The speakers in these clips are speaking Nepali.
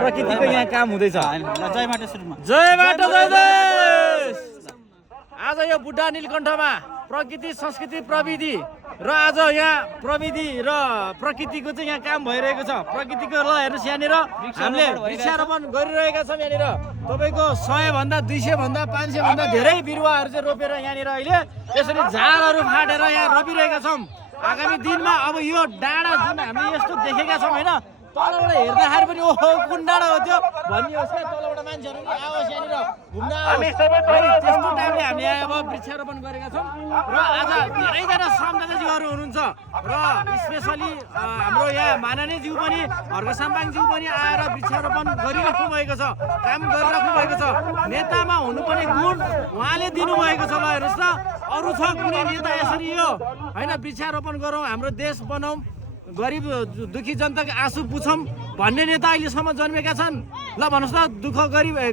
प्रकृतिको यहाँ काम हुँदैछ। जय माटो सुरुमा जय माटो जय देश। आज यो बुढा नीलकण्ठमा प्रकृति संस्कृति प्रविधि र आज यहाँ प्रविधि र प्रकृतिको चाहिँ यहाँ काम भइरहेको छ। प्रकृतिको ल हेर्नुहोस् यहाँनिर हामीले वृक्षारोपण गरिरहेका छौँ। यहाँनिर तपाईँको 100 भन्दा 200 भन्दा 500 भन्दा धेरै बिरुवाहरू चाहिँ रोपेर यहाँनिर अहिले यसरी झारहरू फाटेर यहाँ रोपिरहेका छौँ। आगामी दिनमा अब यो डाँडा जुन हामीले यस्तो देखेका छौँ होइन, तलबाट हेर्दाखेरि पनि ओहो कुन डाँडा हो त्यो भनियोस् क्या, तलबाट मान्छेहरू पनि आओस् यहाँनिर घुम्न आओस्। त्यस्तो टाइपले हामीले अब वृक्षारोपण गरेका छौँ र आज धेरैजना श्रमदाताजीहरू हुनुहुन्छ र स्पेसली हाम्रो यहाँ माननीयज्यू पनि हर्क साम्पाङज्यू पनि आएर वृक्षारोपण गरिराख्नु भएको छ, काम गरिराख्नु भएको छ। नेतामा हुनुपर्ने गुण उहाँले दिनुभएको छ। ल हेर्नुहोस् न, अरू छ कुनै नेता यसरी यो होइन वृक्षारोपण गरौँ, हाम्रो देश बनाऊँ, गरिब दुखी जनताको आँसु पुछौँ भन्ने नेता अहिलेसम्म जन्मेका छन्। ल भन्नुहोस् न,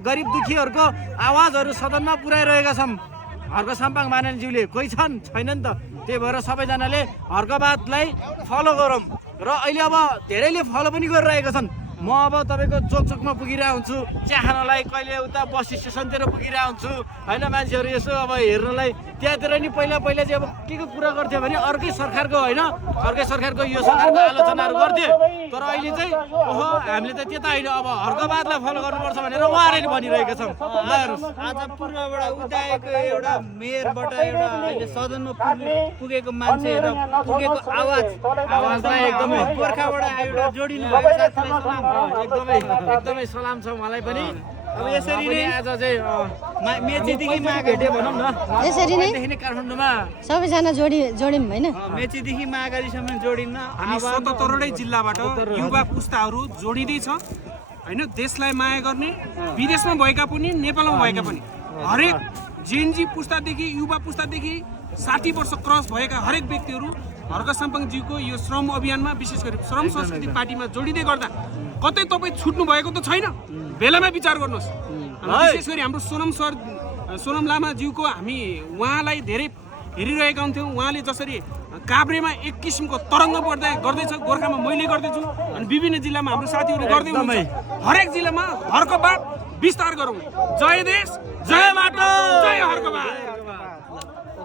गरिब दुखीहरूको आवाजहरू सदनमा पुर्याइरहेका छौँ हर्क साम्पाङ माननीयज्यूले। कोही छन् छैनन् त। त्यही भएर सबैजनाले हर्कबादलाई फलो गरौँ र अहिले अब धेरैले फलो पनि गरिरहेका छन्। म अब तपाईँको चोक चोकमा पुगिरहेको हुन्छु चिया खानलाई, कहिले उता बस स्टेसनतिर पुगिरहेको हुन्छु होइन, मान्छेहरू यसो अब हेर्नलाई। त्यहाँतिर नि पहिला चाहिँ अब के कुरा गर्थ्यो भने अर्कै सरकारको होइन, अर्कै सरकारको यो सरकारको आलोचनाहरू गर्थ्यो। तर अहिले चाहिँ ओहो हामीले त त्यता होइन, अब हर्कबादलाई फलो गर्नुपर्छ भनेर उहाँहरूले भनिरहेका छौँ। ल हेर्नुहोस्, आज पूर्वबाट उदाएको एउटा मेयरबाट एउटा अहिले सदनमा पुगेको मान्छे र पुगेको आवाजलाई एकदमै गोर्खाबाट एउटा जोडिनु भएको साथीलाई एकदमै सलाम छ उहाँलाई पनि। अब यसरी नै आज चाहिँ मेचीदेखि माघेटे भनौँ न, यसरी नै काठमाडौँमा सबैजना जोडिम होइन। मेचीदेखि माघारीसम्म जोडिन्न। हामी 77वटै जिल्लाबाट युवा पुस्ताहरू जोडिँदैछ होइन। देशलाई माया गर्ने, विदेशमा भएका पनि नेपालमा भएका पनि हरेक जेएनजी पुस्तादेखि युवा पुस्तादेखि 60 वर्ष क्रस भएका हरेक व्यक्तिहरू हर्क साम्पाङज्यूको यो श्रम अभियानमा विशेष गरी श्रम संस्कृति पार्टीमा जोडिँदै गर्दा कतै तपाईँ छुट्नु भएको त छैन। बेलामा विचार गर्नुहोस्। विशेष गरी हाम्रो सोनम लामाज्यूको हामी उहाँलाई धेरै हेरिरहेका हुन्थ्यौँ। उहाँले जसरी काभ्रेमा एक किसिमको तरङ्ग गर्दैछ, गोर्खामा मैले गर्दैछु अनि विभिन्न जिल्लामा हाम्रो साथीहरूले गर्दै हुनुहुन्छ। हरेक जिल्लामा हर्कबाद विस्तार गरौँ। जय देश, जय माटो, जय हर्कबाद।